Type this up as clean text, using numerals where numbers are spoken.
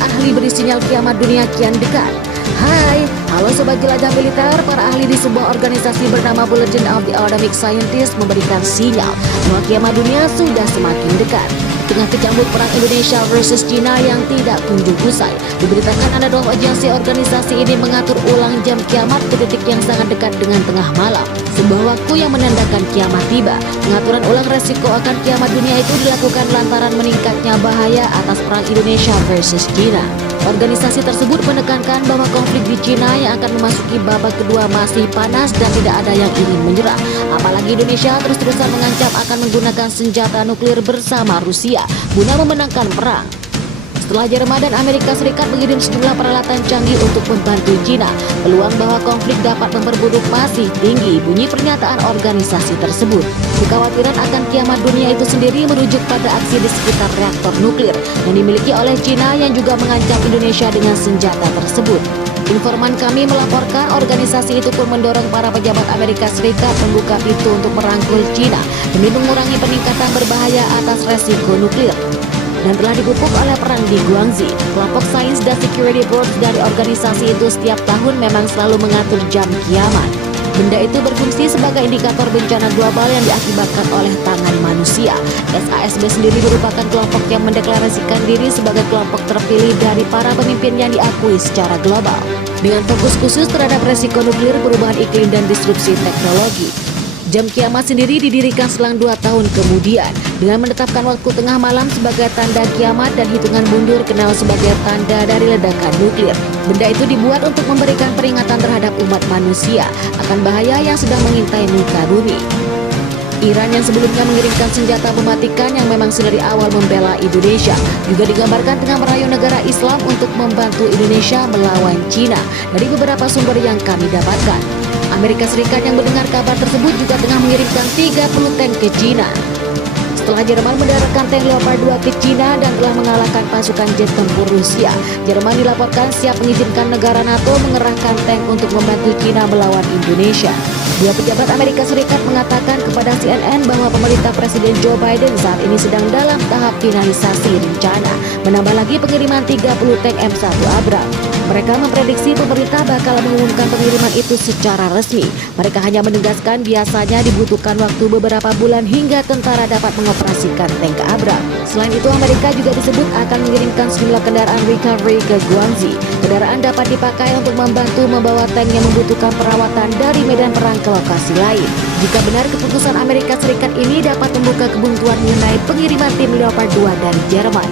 ahli beri sinyal kiamat dunia kian dekat. Hai, halo sobat jelajah militer. Para ahli di sebuah organisasi bernama Bulletin of the Atomic Scientists memberikan sinyal bahwa kiamat dunia sudah semakin dekat. Tengah kecambuk perang Indonesia versus China yang tidak kunjung usai, diberitakan ada 2 agensi organisasi ini mengatur ulang jam kiamat ke titik yang sangat dekat dengan tengah malam, sebuah waktu yang menandakan kiamat tiba. Pengaturan ulang resiko akan kiamat dunia itu dilakukan lantaran meningkatnya bahaya atas perang Indonesia versus China. Organisasi tersebut menekankan bahwa konflik di China yang akan memasuki babak kedua masih panas dan tidak ada yang ingin menyerah. Apalagi Indonesia terus-terusan mengancam akan menggunakan senjata nuklir bersama Rusia guna memenangkan perang. Setelah Jerman dan Amerika Serikat mengirim sejumlah peralatan canggih untuk membantu China, peluang bahwa konflik dapat memperburuk masih tinggi, bunyi pernyataan organisasi tersebut. Kekhawatiran akan kiamat dunia itu sendiri merujuk pada aksi di sekitar reaktor nuklir yang dimiliki oleh China yang juga mengancam Indonesia dengan senjata tersebut. Informan kami melaporkan organisasi itu pun mendorong para pejabat Amerika Serikat membuka pintu untuk merangkul China demi mengurangi peningkatan berbahaya atas resiko nuklir. Dan telah dipupuk oleh perang di Guangxi. Kelompok Science dan Security Board dari organisasi itu setiap tahun memang selalu mengatur jam kiamat. Benda itu berfungsi sebagai indikator bencana global yang diakibatkan oleh tangan manusia. SASB sendiri merupakan kelompok yang mendeklarasikan diri sebagai kelompok terpilih dari para pemimpin yang diakui secara global, dengan fokus khusus terhadap resiko nuklir, perubahan iklim, dan disrupsi teknologi. Jam kiamat sendiri didirikan selang 2 tahun kemudian dengan menetapkan waktu tengah malam sebagai tanda kiamat dan hitungan mundur kenal sebagai tanda dari ledakan nuklir. Benda itu dibuat untuk memberikan peringatan terhadap umat manusia akan bahaya yang sedang mengintai muka bumi. Iran yang sebelumnya mengirimkan senjata mematikan yang memang sedari awal membela Indonesia juga digambarkan tengah merayu negara Islam untuk membantu Indonesia melawan China. Dari beberapa sumber yang kami dapatkan, Amerika Serikat yang mendengar kabar tersebut juga tengah mengirimkan 30 tank ke China. Setelah Jerman mendaratkan tank Leopard 2 ke China dan telah mengalahkan pasukan jet tempur Rusia, Jerman dilaporkan siap mengizinkan negara NATO mengerahkan tank untuk membantu China melawan Indonesia. 2 pejabat Amerika Serikat mengatakan kepada CNN bahwa pemerintah Presiden Joe Biden saat ini sedang dalam tahap finalisasi rencana menambah lagi pengiriman 30 tank M1 Abrams. Mereka memprediksi pemerintah bakal mengumumkan pengiriman itu secara resmi. Mereka hanya menegaskan biasanya dibutuhkan waktu beberapa bulan hingga tentara dapat mengoperasikan tank ke Abrams. Selain itu, Amerika juga disebut akan mengirimkan sejumlah kendaraan recovery ke Guangxi. Kendaraan dapat dipakai untuk membantu membawa tank yang membutuhkan perawatan dari medan perang ke lokasi lain. Jika benar keputusan Amerika Serikat ini dapat membuka kebuntuan mengenai pengiriman tim Leopard 2 dari Jerman.